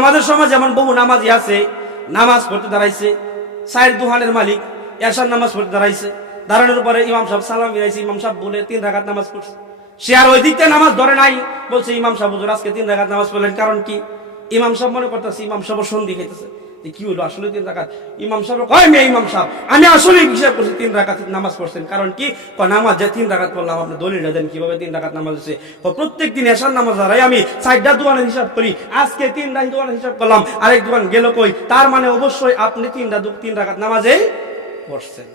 আমাদের সমাজ এমন বহু নামাজি আছে নামাজ পড়তে দাঁড়াইছে সাইড দুহানের মালিক এসার নামাজ পড়তে দাঁড়াইছে দাঁড়ানোর পরে ইমাম সাহেব সালাম ফিরাইছে ইমাম সাহেব বলে তিন রাখাত নামাজ পড়ছে সে আর ওই দিকটা নামাজ ধরে নাই বলছে ইমাম সাহেব আজকে তিন রাখাত নামাজ পড়লেন কারণ কি ইমাম সাহেব মনে করতেছে ইমাম সাহেব সন্ধি খাইতেছে কি হলো আসলে তিন রাখাত ইমাম সাহেব কয় মেয়ে ইমাম সাহেব আমি আসলে হিসাব করছি তিন রাখাত নামাজ পড়ছেন কারণ কি নামাজ যে তিন রাখাত পড়লাম আপনি দলিল দেন কিভাবে তিন রাখাত নামাজ আছে প্রত্যেক দিন এসার নামাজ হারাই আমি চারটা দোকানের হিসাব করি আজকে তিন রাখি দোকানের হিসাব করলাম আরেক দোকান গেল কই তার মানে অবশ্যই আপনি তিনটা তিন রাখাত নামাজে পড়ছেন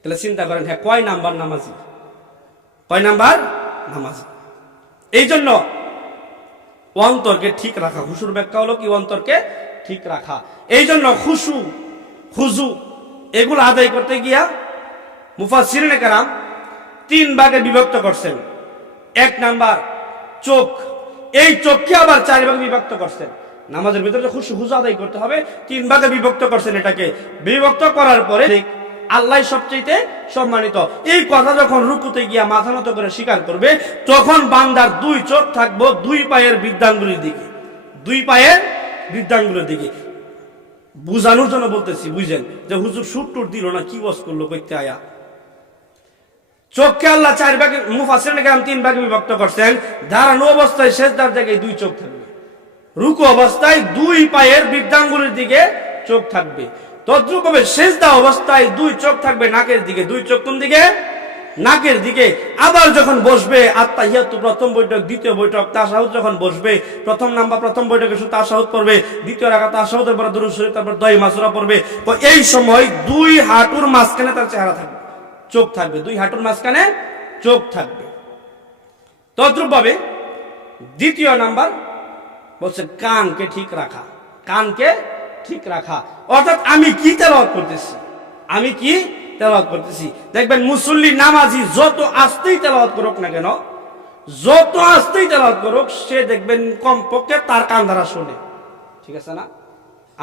তাহলে চিন্তা করেন হ্যাঁ কয় নাম্বার নামাজি কয় নাম্বার নামাজি এই জন্য অন্তরকে ঠিক রাখা হুসুর ব্যাখ্যা হলো কি অন্তরকে ঠিক রাখা এই জন্য খুশু খুজু এগুলো আদায় করতে গিয়া মুফাসিরিনে কারাম তিন ভাগে বিভক্ত করছেন এক নাম্বার চোখ এই চোখকে আবার চার ভাগে বিভক্ত করছেন নামাজের ভিতরে খুশু হুজু আদায় করতে হবে তিন ভাগে বিভক্ত করছেন এটাকে বিভক্ত করার পরে আল্লাহ সবচেয়ে সম্মানিত এই কথা যখন রুকুতে গিয়া মাথা মতো করে স্বীকার করবে তখন বান্দার দুই চোখ থাকবো দুই পায়ের বিদ্যানগুলির দিকে দুই পায়ের বৃদ্ধাঙ্গুলের দিকে বুঝানোর জন্য বলতেছি বুঝেন যে হুজুর সুর টুর দিল না কি বস করলো কইতে আয়া চোখকে আল্লাহ চার ভাগে মুফাসের নাকি আমি তিন ভাগে বিভক্ত করছেন দাঁড়ানো অবস্থায় শেষ দার জায়গায় দুই চোখ থাকবে রুকু অবস্থায় দুই পায়ের বৃদ্ধাঙ্গুলের দিকে চোখ থাকবে তদ্রুপ তদ্রুপভাবে শেষদা অবস্থায় দুই চোখ থাকবে নাকের দিকে দুই চোখ কোন দিকে নাকের দিকে আবার যখন বসবে আত্মা প্রথম বৈঠক দ্বিতীয় বৈঠক তাসাহুদ যখন বসবে প্রথম নাম্বার প্রথম বৈঠকে শুধু তাসাহুদ পড়বে দ্বিতীয় রাখা তাসাহুদের পরে দুরু শরীর তারপর দই মাসুরা পড়বে এই সময় দুই হাঁটুর মাঝখানে তার চেহারা থাকবে চোখ থাকবে দুই হাঁটুর মাঝখানে চোখ থাকবে তদ্রুপভাবে দ্বিতীয় নাম্বার বলছে কানকে ঠিক রাখা কানকে ঠিক রাখা অর্থাৎ আমি কি তেলাওয়াত করতেছি আমি কি তেলাওয়াত করতেছি দেখবেন মুসল্লি নামাজি যত আসতেই তেলাওয়াত করুক না কেন যত আসতেই তেলাওয়াত করুক সে দেখবেন কমপক্ষে তার কান দ্বারা শোনে ঠিক আছে না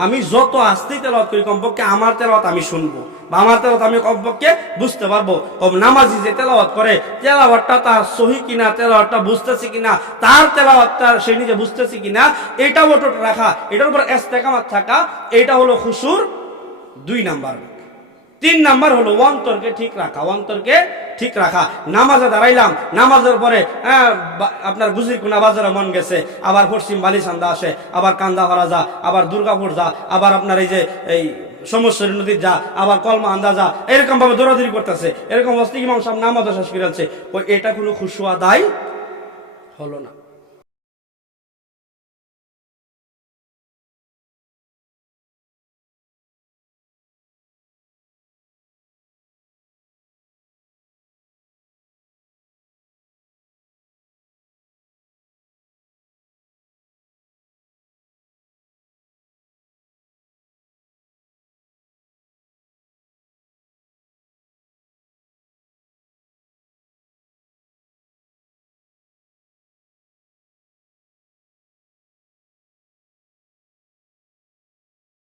আমি যত আসতেই তেলাওয়াত করি কমপক্ষে আমার তেলাওয়াত আমি শুনবো বা আমার তেলাওয়াত আমি কমপক্ষে বুঝতে পারবো কম নামাজি যে তেলাওয়াত করে তেলাওয়াতটা তার সহি কিনা তেলাওয়াতটা বুঝতেছে কিনা তার তেলাওয়াতটা সে নিজে বুঝতেছে কিনা এটা ওটোট রাখা এটার উপর এস্তেকামাত থাকা এটা হলো খুশুর দুই নাম্বার তিন নাম্বার হলো অন্তরকে ঠিক রাখা অন্তরকে ঠিক রাখা নামাজে দাঁড়াইলাম নামাজের পরে আপনার বুঝির কোনা বাজারে মন গেছে আবার পশ্চিম বালিসান্দা আসে আবার কান্দাপাড়া যা আবার দুর্গাপুর যা আবার আপনার এই যে এই সমস্যার নদীর যা আবার কলমা আন্দা যা এরকম ভাবে দৌড়াদৌড়ি করতেছে এরকম অস্তিক মাংস নামাজ শেষ করে আছে এটা কোনো খুশুয়া দায় হলো না